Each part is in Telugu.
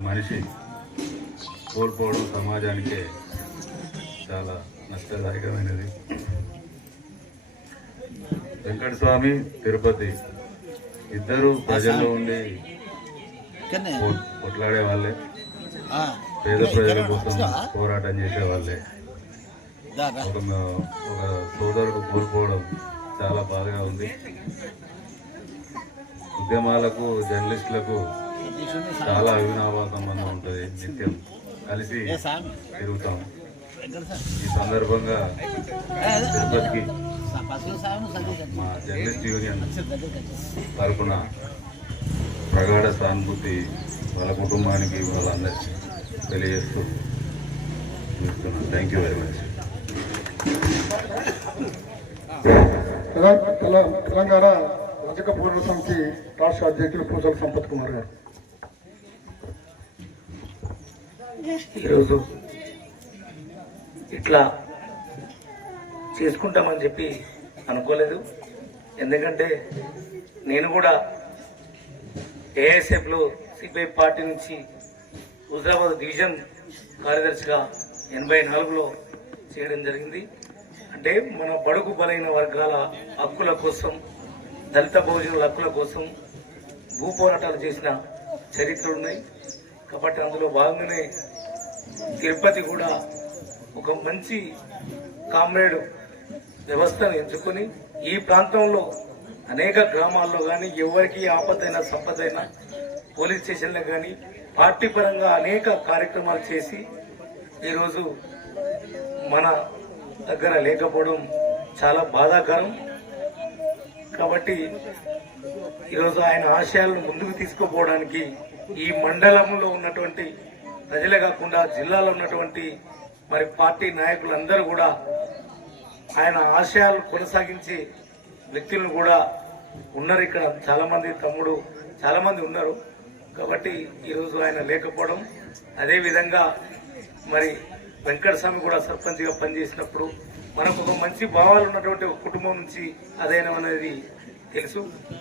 మనిషి కోల్పోవడం సమాజానికే చాలా నష్టదాయకమైనది. వెంకటస్వామి తిరుపతి ఇద్దరు ప్రజల్లో ఉండి కొట్లాడే వాళ్ళే పేద ప్రజల కోసం పోరాటం చేసే వాళ్ళే ఒక ఒక సోదరుడు కోల్పోవడం చాలా బాధగా ఉంది. ఉద్యమాలకు జర్నలిస్టులకు చాలా అవినాభావ సంబంధం ఉంటుంది నిత్యం కలిసి తిరుగుతాం. ఈ సందర్భంగా తిరుపతికి మా జర్నలిస్ట్ యూనియన్ తరఫున ప్రగాఢ సానుభూతి వాళ్ళ కుటుంబానికి వాళ్ళందరికీ తెలియజేస్తూ చూస్తున్నాను థ్యాంక్ యూ వెరీ మచ్ తెల- తెల- తెలంగాణ రజక పూర్ణ సమితి రాష్ట్ర అధ్యక్షులు పూసల సంపత్ కుమార్ గారు. ఈరోజు ఇట్లా చేసుకుంటామని చెప్పి అనుకోలేదు. ఎందుకంటే నేను కూడా ఏఎస్ఎఫ్లో సిపిఐ పార్టీ నుంచి హుజరాబాద్ డివిజన్ కార్యదర్శిగా ఎనభై నాలుగులో చేయడం జరిగింది. అంటే మన బడుగు బలైన వర్గాల హక్కుల కోసం దళిత బహుజనుల హక్కుల కోసం భూ పోరాటాలు చేసిన చరిత్రలు ఉన్నాయి కాబట్టి అందులో భాగంగానే తిరుపతి కూడా ఒక మంచి కామ్రేడ్ వ్యవస్థను ఎంచుకొని ఈ ప్రాంతంలో అనేక గ్రామాల్లో కానీ ఎవరికి ఆపదైనా సంపదైనా పోలీస్ స్టేషన్లో కానీ పార్టీ పరంగా అనేక కార్యక్రమాలు చేసి ఈరోజు మన దగ్గర లేకపోవడం చాలా బాధాకరం. కాబట్టి ఈరోజు ఆయన ఆశయాలను ముందుకు తీసుకుపోవడానికి ఈ మండలంలో ఉన్నటువంటి ప్రజలే కాకుండా జిల్లాలో ఉన్నటువంటి మరి పార్టీ నాయకులందరూ కూడా ఆయన ఆశయాలు కొనసాగించే వ్యక్తులను కూడా ఉన్నారు ఇక్కడ. చాలామంది తమ్ముడు చాలామంది ఉన్నారు. కాబట్టి ఈరోజు ఆయన లేకపోవడం అదే విధంగా మరి వెంకటస్వామి కూడా సర్పంచ్గా పనిచేసినప్పుడు మనకు ఒక మంచి భావాలు ఉన్నటువంటి ఒక కుటుంబం నుంచి అదైన అనేది తెలుసు.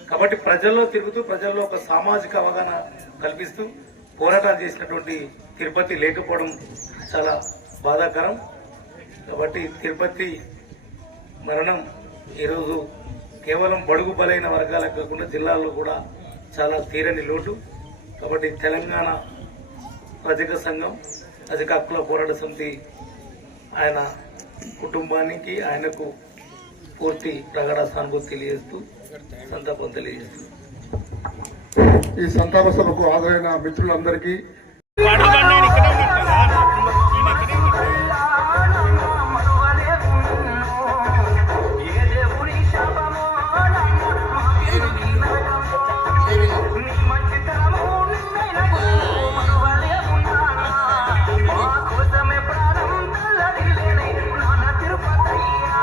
కాబట్టి ప్రజల్లో తిరుగుతూ ప్రజల్లో ఒక సామాజిక అవగాహన కల్పిస్తూ పోరాటాలు చేసినటువంటి తిరుపతి లేకపోవడం చాలా బాధాకరం. కాబట్టి తిరుపతి మరణం ఈరోజు కేవలం బడుగు బలైన వర్గాలకు కాకుండా జిల్లాల్లో కూడా చాలా తీరని లోటు. కాబట్టి తెలంగాణ రజక సంఘం రజక హక్కుల పోరాట సమితి ఆయన కుటుంబానికి ఆయనకు పూర్తి ప్రగాఢ సానుభూతి తెలియజేస్తూ సంతాపం తెలియజేస్తూ ఈ సంతాప సభకు హాజరైన మిత్రులందరికీ